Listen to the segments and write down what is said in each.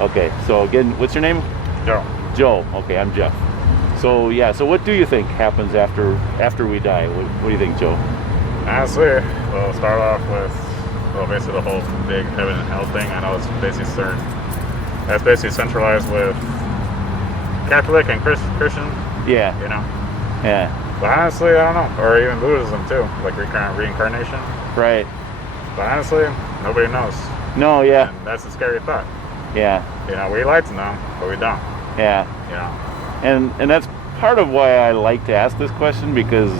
Okay, so again, what's your name? Joe. Joe. Okay, I'm Jeff. So yeah, so what do you think happens after we die? What do you think, Joe? Honestly, we'll start off with, well, basically the whole big heaven and hell thing. I know it's basically that's basically centralized with Catholic and Christian, Yeah. you know. Yeah. But honestly, I don't know. Or even Buddhism too, like reincarnation. Right. But honestly, nobody knows. No. Yeah. And that's a scary thought. Yeah. You know, we like to know, but we don't. Yeah. You know. And that's part of why I like to ask this question, because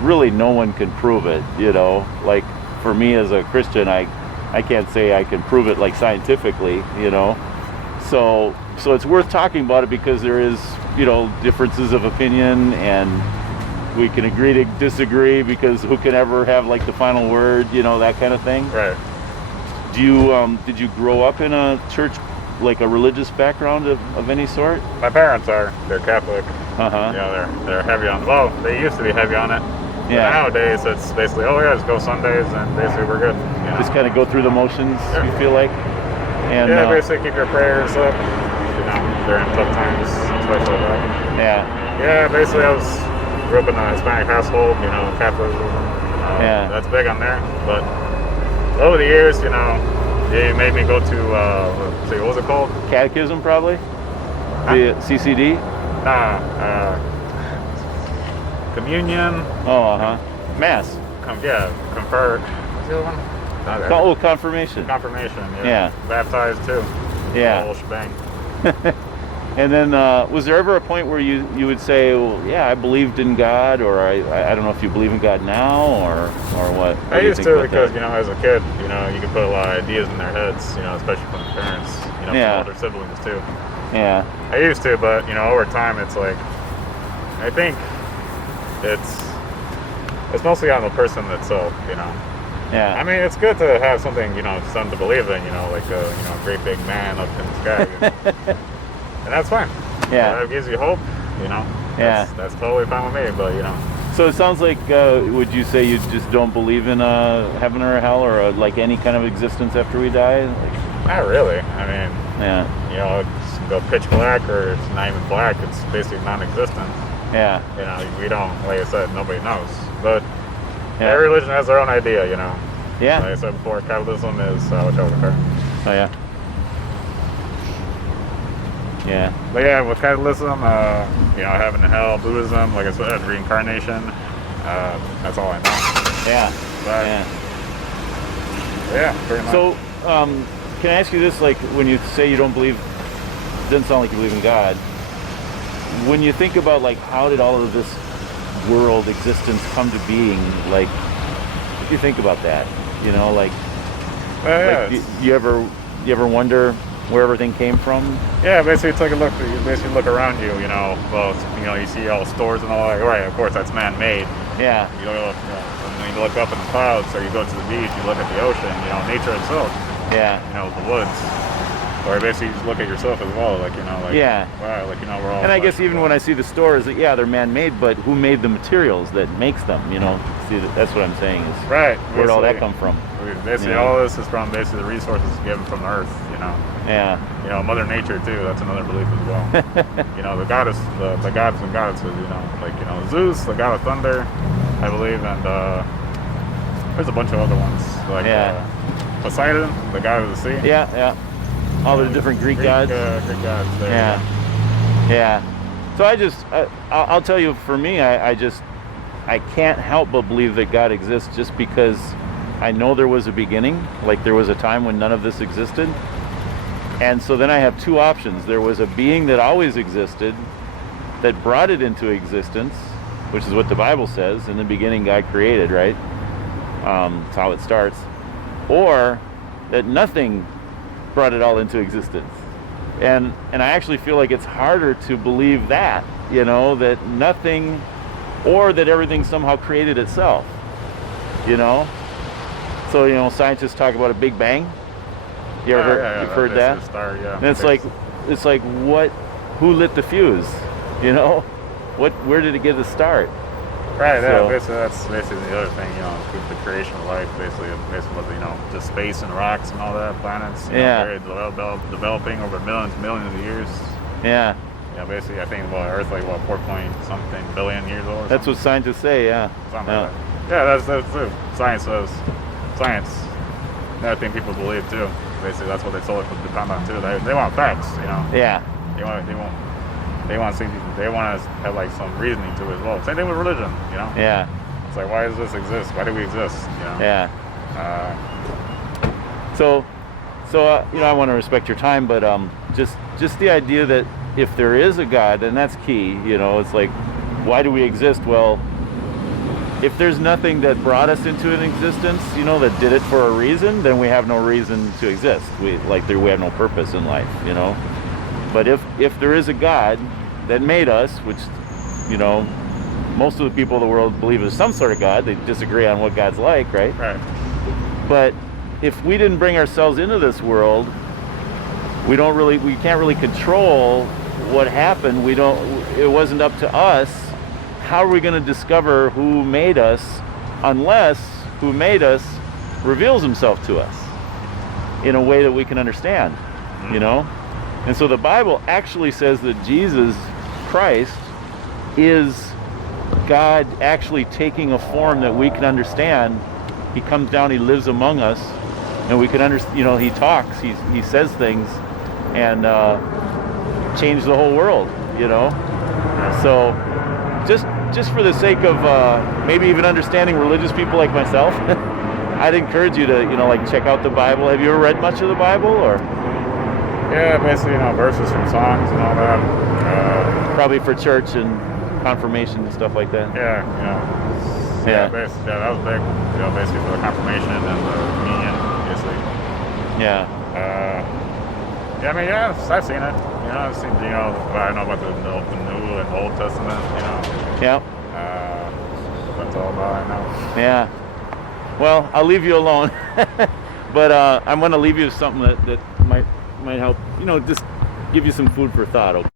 really no one can prove it, you know. Like for me as a Christian, I can't say I can prove it like scientifically, you know. So it's worth talking about it because there is, you know, differences of opinion, and we can agree to disagree, because who can ever have like the final word, you know, that kind of thing. Right. Did you grow up in a church, like a religious background of any sort? My parents they're Catholic. Uh-huh. You know, they're heavy on, well, they used to be heavy on it. Yeah. But nowadays it's basically, oh yeah, just go Sundays and basically we're good. You know? Just kind of go through the motions, Yeah. you feel like? And Yeah, basically keep your prayers up, you know, during tough times, especially that. yeah. Yeah, basically grew up in a Hispanic household, you know, Catholicism. Yeah. That's big on there. But over the years, you know, they made me go to, what was it called? Catechism, probably? The CCD? Nah, communion. Oh, uh-huh. Mass. Convert. What's the other one? Confirmation. Confirmation, Yeah. Baptized too. Yeah. The whole shebang. And then, was there ever a point where you would say, well, yeah, I believed in God, or I don't know if you believe in God now, or what? I used to, because, you know, as a kid, you know, you could put a lot of ideas in their heads, you know, especially from the parents, you know, Yeah. from older siblings too. Yeah. I used to, but, you know, over time, it's like, I think it's mostly on the person itself, you know. Yeah. I mean, it's good to have something, you know, something to believe in, you know, like a, you know, great big man up in the sky. You know? And that's fine. Yeah. That gives you hope, you know. Yeah. That's totally fine with me, but, you know. So it sounds like, would you say you just don't believe in heaven or hell, or like any kind of existence after we die? Like, Not really. I mean, yeah. you know, it's go pitch black, or it's not even black. It's basically non-existent. Yeah. You know, we don't, like I said, nobody knows. But Yeah. every religion has their own idea, you know. Yeah. Like I said before, capitalism is which over her. Oh, yeah. Yeah. But yeah, with capitalism, you know, heaven and hell, Buddhism, like I said, reincarnation, that's all I know. Yeah. But, yeah, pretty much. So, can I ask you this? Like, when you say you don't believe, doesn't sound like you believe in God. When you think about, like, how did all of this world existence come to being? Like, what do you think about that? You know, like, you ever wonder where everything came from? Yeah, basically take a look. You basically look around you. You know, well, you know, you see all the stores and all that. Right, of course, that's man-made. Yeah. You know, when you look up in the clouds, or you go to the beach, you look at the ocean. You know, nature itself. Yeah. You know, the woods. Or basically, you just look at yourself as well. Like, you know, like, yeah. Wow, like, you know, we're all. And I guess even when I see the stores, yeah, they're man-made, but who made the materials that makes them? You know, see, that's what I'm saying is. Right. Where'd all that come from? Basically, all this is from basically the resources given from the earth. You know. Yeah. You know, Mother Nature too. That's another belief as well. You know, the goddess, the gods and goddesses. You know, like, you know, Zeus, the god of thunder, I believe, and there's a bunch of other ones like Poseidon, the god of the sea. Yeah, yeah. All the different Greek gods. Greek gods. There, yeah. Yeah. So I'll tell you, for me, I can't help but believe that God exists, just because I know there was a beginning. Like, there was a time when none of this existed. And so then I have two options. There was a being that always existed, that brought it into existence, which is what the Bible says. In the beginning, God created, right? That's how it starts. Or that nothing brought it all into existence. And I actually feel like it's harder to believe that, you know, that nothing, or that everything somehow created itself, you know? So, you know, scientists talk about a Big Bang. You ever you've heard that? Star, yeah. And it's like who lit the fuse? You know, where did it get the start? Right, yeah, So, basically that's basically the other thing, you know, with the creation of life, basically was, you know, just space and rocks and all that, planets, you Yeah. know, very developing over millions of years. yeah, You know, basically, I think Earth like 4 point something billion years old. Or that's what scientists say. Yeah. something Yeah. like that. Yeah, that's true. Science says, science. And I think people believe too. Basically, that's what they told us to depend on too. They want facts, you know. Yeah. They want to see, they want to have like some reasoning to it as well. Same thing with religion, you know. Yeah. It's like, why does this exist? Why do we exist? You know. Yeah. So, you know, I want to respect your time, but just the idea that if there is a God, and that's key. You know, it's like, why do we exist? Well, if there's nothing that brought us into an existence, you know, that did it for a reason, then we have no reason to exist. We have no purpose in life, you know. But if there is a God that made us, which, you know, most of the people of the world believe is some sort of God. They disagree on what God's like, right? Right. But if we didn't bring ourselves into this world, we can't really control what happened. It wasn't up to us. How are we going to discover who made us unless who made us reveals himself to us in a way that we can understand, you know? And so the Bible actually says that Jesus Christ is God actually taking a form that we can understand. He comes down, he lives among us, and we can understand, you know, he talks, he says things, and change the whole world, you know? So just for the sake of maybe even understanding religious people like myself, I'd encourage you to, you know, like check out the Bible. Have you ever read much of the Bible, or? Yeah, basically, you know, verses from songs and all that. Probably for church and confirmation and stuff like that. Yeah, you know. Yeah. Yeah, that was big. You know, basically for the confirmation and the communion, basically. Yeah. Yeah, I mean, yeah, I've seen it. You know, I've seen, you know, I know about the New and Old Testament, you know. Yeah. That's all about, I know. Yeah. Well, I'll leave you alone. But I'm going to leave you with something that might help, you know, just give you some food for thought. Okay?